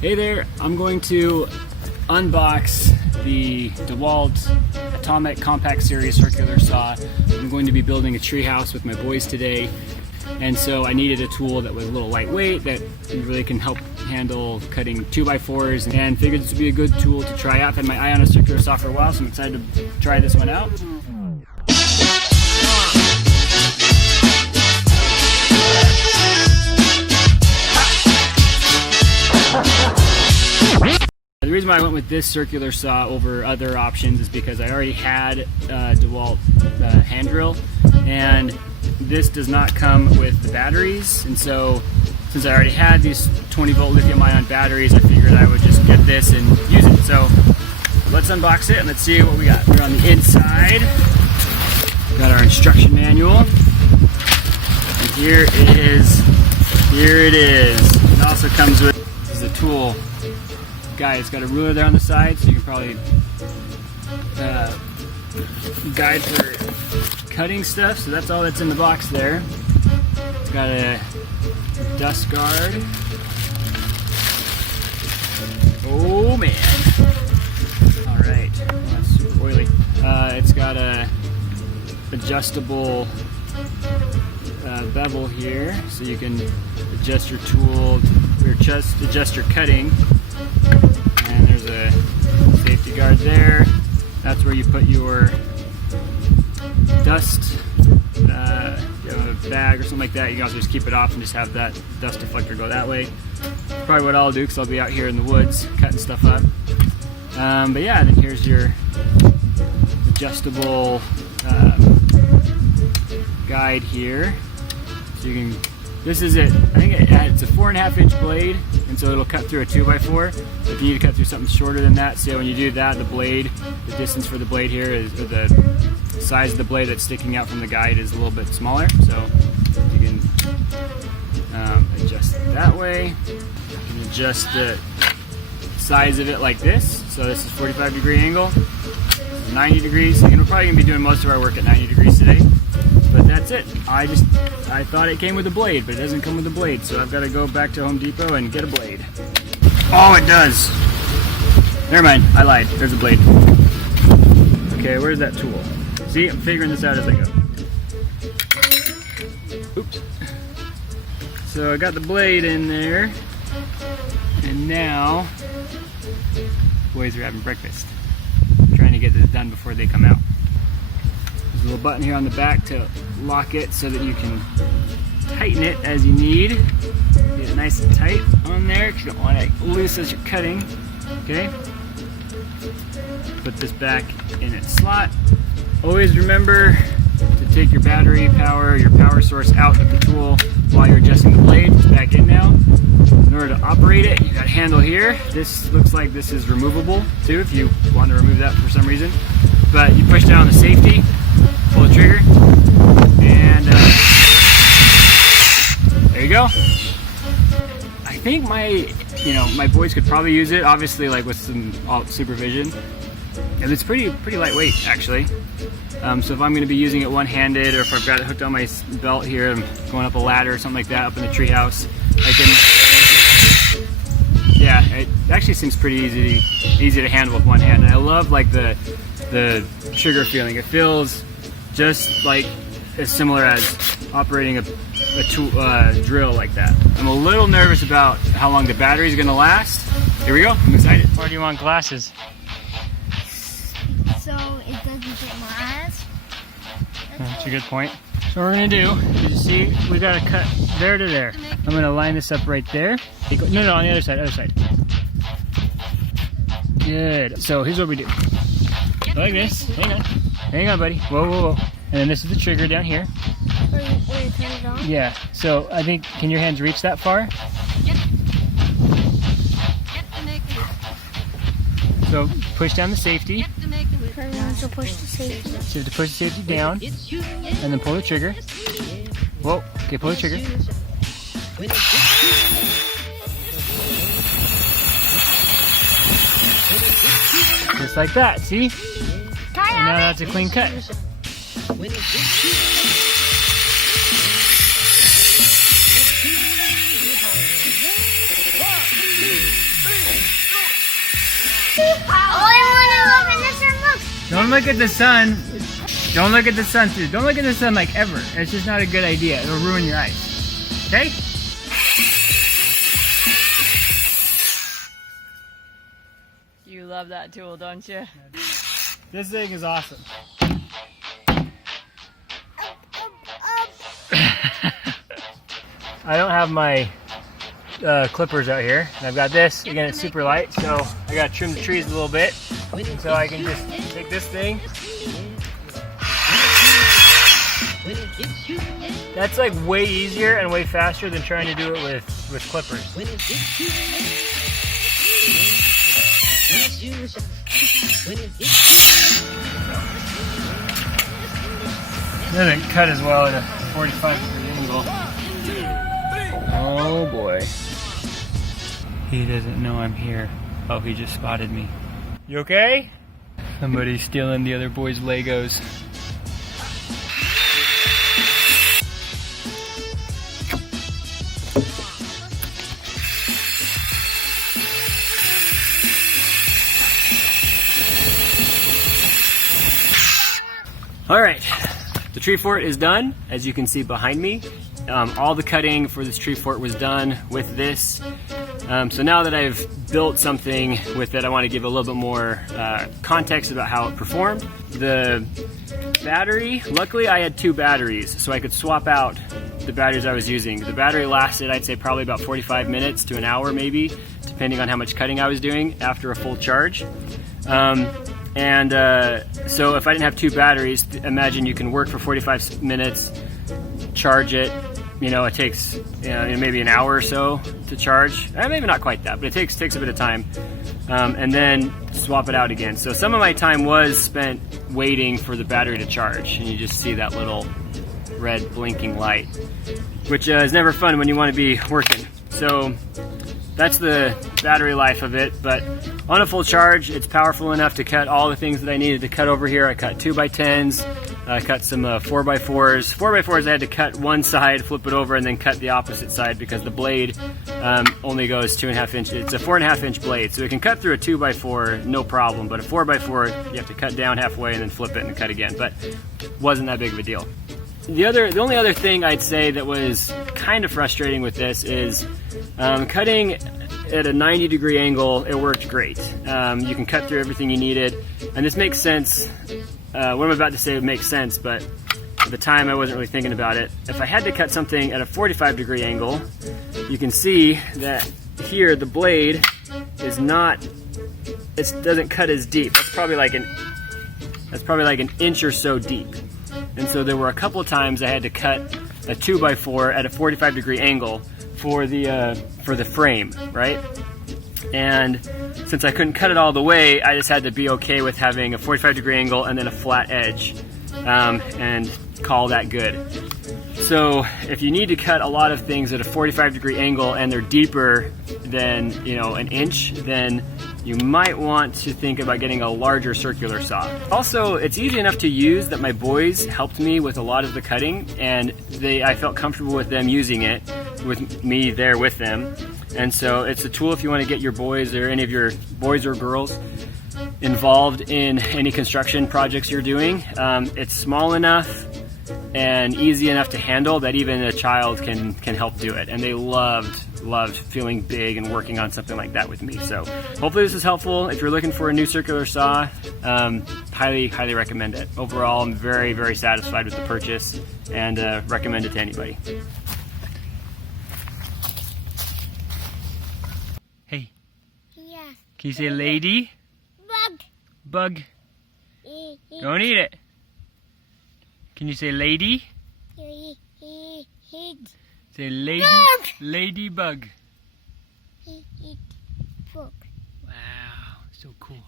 Hey there, I'm going to unbox the DeWalt ATOMIC Compact Series Circular Saw. I'm going to be building a treehouse with my boys today, and so I needed a tool that was a little lightweight that really can help handle cutting 2x4s, and figured this would be a good tool to try out. I've had my eye on a circular saw for a while, so I'm excited to try this one out. The reason why I went with this circular saw over other options is because I already had a DeWalt hand drill, and this does not come with the batteries, and so since I already had these 20-volt lithium-ion batteries, I figured I would just get this and use it. So let's unbox it and let's see what we got. We're on the inside. We got our instruction manual, and here it is. Here it is. It also comes with, this is a tool guide. It's got a ruler there on the side, so you can probably guide for cutting stuff. So that's all that's in the box there. It's got a dust guard. Oh man! All right, that's super oily. It's got a adjustable bevel here, so you can adjust your tool or just adjust your cutting. And there's a safety guard there. That's where you put your dust. You have a bag or something like that. You can also just keep it off and just have that dust deflector go that way. Probably what I'll do, because I'll be out here in the woods cutting stuff up. But yeah, and then here's your adjustable guide here. So you can. This is it. I think it's a 4.5-inch blade, and so it'll cut through a 2x4. If you need to cut through something shorter than that, so when you do that, the blade, the distance for the blade here is, or the size of the blade that's sticking out from the guide is a little bit smaller. So you can adjust it that way. You can adjust the size of it like this. So this is 45-degree angle. This is 90 degrees. And we're probably gonna be doing most of our work at 90 degrees today. But that's it. I thought it came with a blade, but it doesn't come with a blade, so I've got to go back to Home Depot and get a blade. Oh, it does! Never mind, I lied. There's a blade. Okay, where's that tool? See, I'm figuring this out as I go. Oops. So I got the blade in there, and now boys are having breakfast. I'm trying to get this done before they come out. There's a little button here on the back to lock it so that you can tighten it as you need. Get it nice and tight on there because you don't want it loose as you're cutting. Okay. Put this back in its slot. Always remember to take your battery power, your power source out of the tool while you're adjusting the blade. It's back in now. In order to operate it, you got a handle here. This looks like this is removable too if you want to remove that for some reason. But you push down the safety, pull the trigger, and there you go. I think my boys could probably use it, obviously, like with some supervision. And it's pretty lightweight actually. So if I'm going to be using it one-handed, or if I've got it hooked on my belt here, I'm going up a ladder or something like that up in the treehouse, I can. Yeah, it actually seems pretty easy to handle with one hand. And I love like the trigger feeling. It feels just like as similar as operating a drill like that. I'm a little nervous about how long the battery is going to last. Here we go. I'm excited. Why do you want glasses? So it doesn't get my eyes. That's a good point. So what we're going to do is, you see, we got to cut there to there. I'm going to line this up right there. No, on the other side, Good. So here's what we do. Like this. Hang on, buddy. Whoa. And then this is the trigger down here. Where you turn it on? Yeah. So I think, can your hands reach that far? So push down the safety. So push the safety. So you have to push the safety down, and then pull the trigger. Whoa. Okay, pull the trigger. Just like that. See? And now that's a clean cut. I want to look in the sun. Look. Don't look at the sun. Don't look at the sun, too. Don't look at the sun like ever. It's just not a good idea. It'll ruin your eyes. Okay? You love that tool, don't you? This thing is awesome. I don't have my clippers out here. And I've got this. Again, it's super light, so I gotta trim the trees a little bit. So I can just take this thing. That's like way easier and way faster than trying to do it with clippers. Doesn't cut as well at a 45-degree angle. Oh boy. He doesn't know I'm here. Oh, he just spotted me. You okay? Somebody's stealing the other boy's Legos. All right, the tree fort is done, as you can see behind me. All the cutting for this tree fort was done with this. So now that I've built something with it, I want to give a little bit more context about how it performed. The battery, luckily I had 2 batteries, so I could swap out the batteries I was using. The battery lasted, I'd say, probably about 45 minutes to an hour maybe, depending on how much cutting I was doing after a full charge. So if I didn't have 2 batteries, imagine you can work for 45 minutes, charge it. You know, it takes maybe an hour or so to charge. Maybe not quite that, but it takes a bit of time. And then swap it out again. So some of my time was spent waiting for the battery to charge, and you just see that little red blinking light, which is never fun when you want to be working. So that's the battery life of it, but on a full charge, it's powerful enough to cut all the things that I needed to cut over here. I cut 2x10s, I cut some 4x4s. 4x4s I had to cut one side, flip it over, and then cut the opposite side because the blade only goes 2.5 inches. It's a 4.5-inch blade, so it can cut through a 2x4 no problem, but a 4x4 you have to cut down halfway and then flip it and cut again, but wasn't that big of a deal. The only other thing I'd say that was kind of frustrating with this is cutting at a 90-degree angle. It worked great. You can cut through everything you needed, and this makes sense. What I'm about to say would make sense, but at the time I wasn't really thinking about it. If I had to cut something at a 45-degree angle, you can see that here the blade is not. It doesn't cut as deep. That's probably like an inch or so deep. And so there were a couple of times I had to cut a 2x4 at a 45-degree angle for the frame, right? And since I couldn't cut it all the way, I just had to be okay with having a 45-degree angle and then a flat edge, and call that good. So if you need to cut a lot of things at a 45-degree angle and they're deeper than an inch, then you might want to think about getting a larger circular saw. Also, it's easy enough to use that my boys helped me with a lot of the cutting, and I felt comfortable with them using it, with me there with them. And so it's a tool if you want to get your boys or any of your boys or girls involved in any construction projects you're doing. It's small enough and easy enough to handle that even a child can help do it, and they loved feeling big and working on something like that with me. So hopefully this is helpful. If you're looking for a new circular saw, highly recommend it. Overall, I'm very, very satisfied with the purchase and recommend it to anybody. Hey, Yeah. can you say lady? Bug. Bug. Don't eat it. Can you say lady? Say lady. Bug. Ladybug. Bug. Wow, so cool.